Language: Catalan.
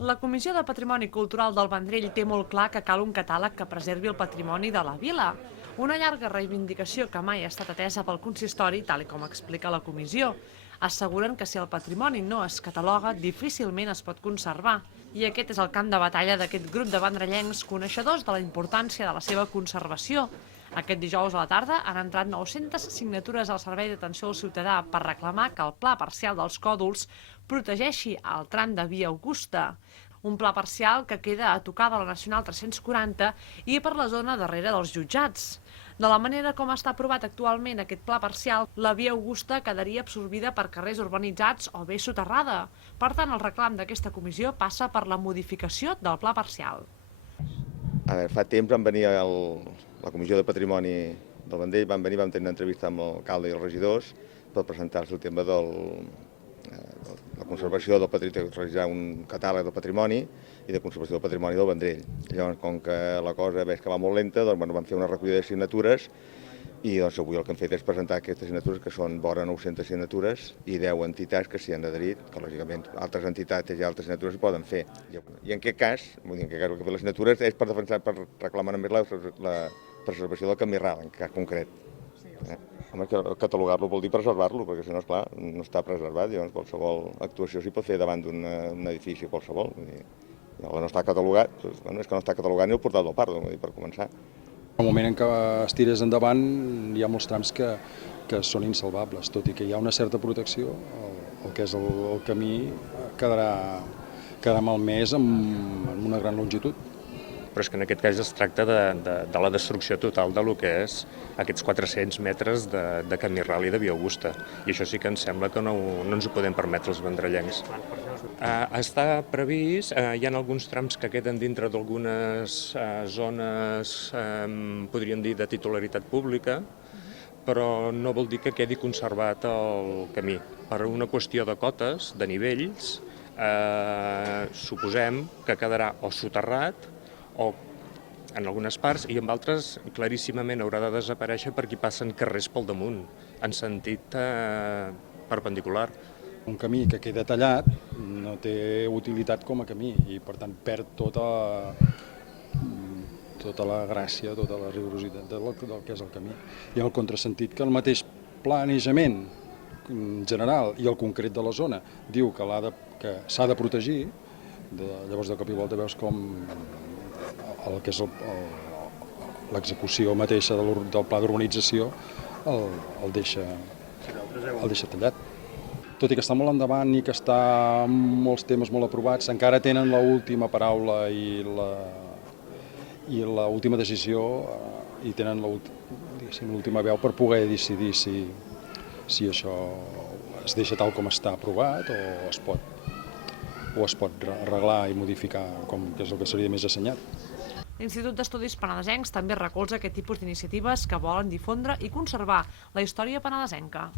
La Comissió de Patrimoni Cultural del Vendrell té molt clar que cal un catàleg que preservi el patrimoni de la vila. Una llarga reivindicació que mai ha estat atesa pel consistori, tal com explica la comissió. Asseguren que si el patrimoni no es cataloga, difícilment es pot conservar. I aquest és el camp de batalla d'aquest grup de vendrellencs coneixedors de la importància de la seva conservació. Aquest dijous a la tarda han entrat 900 signatures al Servei d'Atenció al Ciutadà per reclamar que el pla parcial dels còdols protegeixi el tram de Via Augusta. Un pla parcial que queda a tocar de la Nacional 340 i per la zona darrere dels jutjats. De la manera com està aprovat actualment aquest pla parcial, la Via Augusta quedaria absorbida per carrers urbanitzats o bé soterrada. Per tant, el reclam d'aquesta comissió passa per la modificació del pla parcial. Fa temps van venir la Comissió de Patrimoni del Vendrell, vam tenir una entrevista amb l'alcalde i els regidors per presentar-se el tema de la conservació del patrimoni, realitzar un catàleg del patrimoni i de conservació del patrimoni del Vendrell. Llavors, com que la cosa veig que va molt lenta, doncs, vam fer una recollida de signatures i avui el que hem fet és presentar aquestes signatures, que són vora 900 signatures i 10 entitats que s'hi han adherit, que lògicament altres entitats i altres signatures hi poden fer. I en aquest cas, el que he fet les signatures és per defensar, per reclamar només la preservació del camí ral, en cas concret. Home, catalogar-lo vol dir preservar-lo, perquè si no, esclar, no està preservat, llavors qualsevol actuació s'hi pot fer davant d'un edifici qualsevol. No està catalogat, doncs, és que no està catalogat ni el portal del Pardo, per començar. Al moment en què es tirés endavant hi ha molts trams que són insalvables, tot i que hi ha una certa protecció, el que és el camí quedarà malmès amb una gran longitud. Però és que en aquest cas es tracta de la destrucció total de lo que és aquests 400 metres de camí ral i de Via Augusta. I això sí que ens sembla que no ens ho podem permetre els vendrellencs. Està previst, hi ha alguns trams que queden dintre d'algunes zones, podríem dir, de titularitat pública, però no vol dir que quedi conservat el camí. Per una qüestió de cotes, de nivells, suposem que quedarà o soterrat o en algunes parts, i en altres claríssimament haurà de desaparèixer perquè hi passen carrers pel damunt, en sentit perpendicular. Un camí que queda tallat no té utilitat com a camí i per tant perd tota la gràcia, tota la rigorositat del que és el camí. I en el contrasentit que el mateix planejament general i el concret de la zona diu que s'ha de protegir, llavors de cop i volta veus com el que és l'execució mateixa del pla d'urbanització el deixa tallat. Tot i que està molt endavant i que està molts temes molt aprovats, encara tenen l'última paraula i l'última decisió i tenen l'última veu per poder decidir si això es deixa tal com està aprovat o es pot arreglar i modificar, que és el que seria més assenyat. L'Institut d'Estudis Penedesencs també recolza aquest tipus d'iniciatives que volen difondre i conservar la història penedesenca.